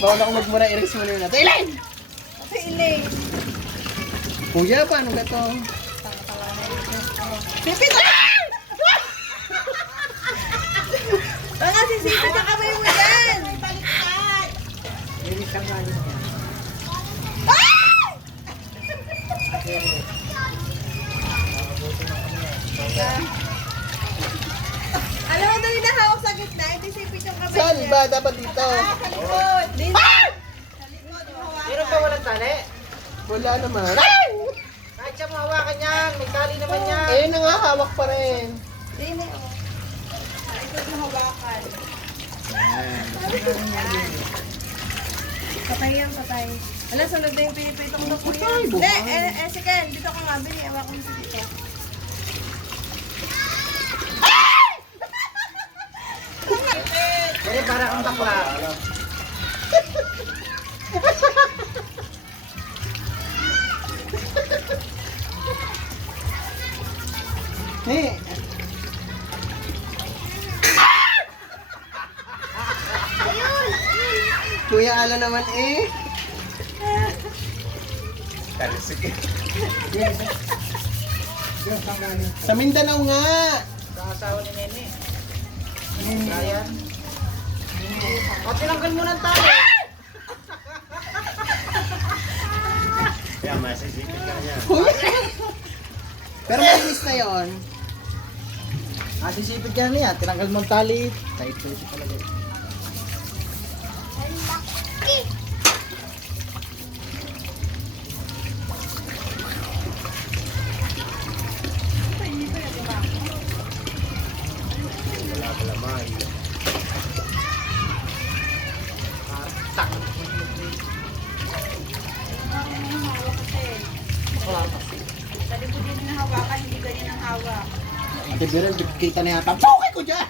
Bawal ako magmura, erase mo na yun natin. Elaine! Ate Elaine. Kuya, paano ka to? Sipit na! Baka sisipit ang kamay mo yan! Erase ka nga yun. Alam mo dali na hawak sa gitna, hindi sipit yung kamay Saan niya. ba? Dapat dito. Kalikod! Dito! Meron ba walang tali? Wala naman. Kahit siya mahawakan yan, may tali naman yan. Eh, nangahawak pa rin. Dito, oh. Ito yung hawakan. Patay yan, patay. Alam, sunod na yung pinipitong na po yan. Hindi, sige, dito ka nga, Bini. Awa ko mo sa dito. Pero para kang bakla. Eh. Kuya Ala naman eh. Sa Mindanao nga. Sa asawa ni Nene. Brian. O, tinanggal mo ng tali. Pero malinis na yon. Sisipid ka na yan, tinanggal mo ng tali. Kahit tuloy talaga. Sa likod din yung hawakan, hindi ganyan ang hawak. Ate Beryl, kita na yata. Pukay ko dyan!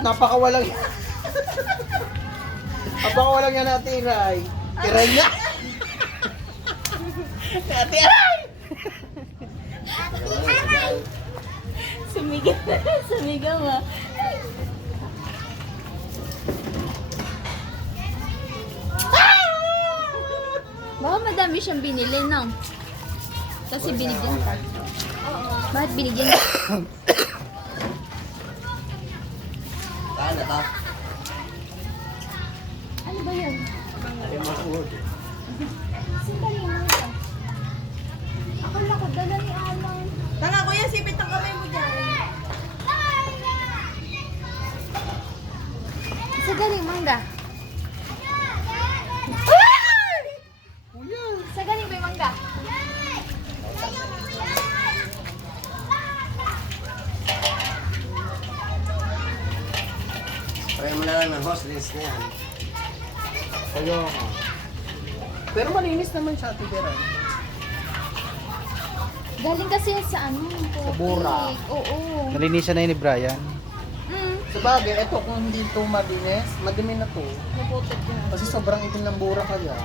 Napakawalang... Napakawalang yan Ate Iray. Iray nga! Ate Iray! Sumigaw. Sumigaw ah. Baka madami siyang binili, no? Kasi binigyan ka. Bakit binigyan ka? Saan na to? Ano ba yun? Sandali mo ito. Akala ko dala ni Alan. Tanga, kuya, sipit ang kamay mo dyan. Sandali, mangga. Kuya! Sandali ba yung mangga? Try mo na lang ng hostless na yan. Ayaw. Pero malinis naman siya Ate Beryl. Galing kasi yan sa ano? Sa Bura. Oo. Nalinisan na yun ni Brian. Sa bagay, ito kung hindi ito malinis, madumi na to. Naputot yun. Kasi sobrang itim ng bura kaya.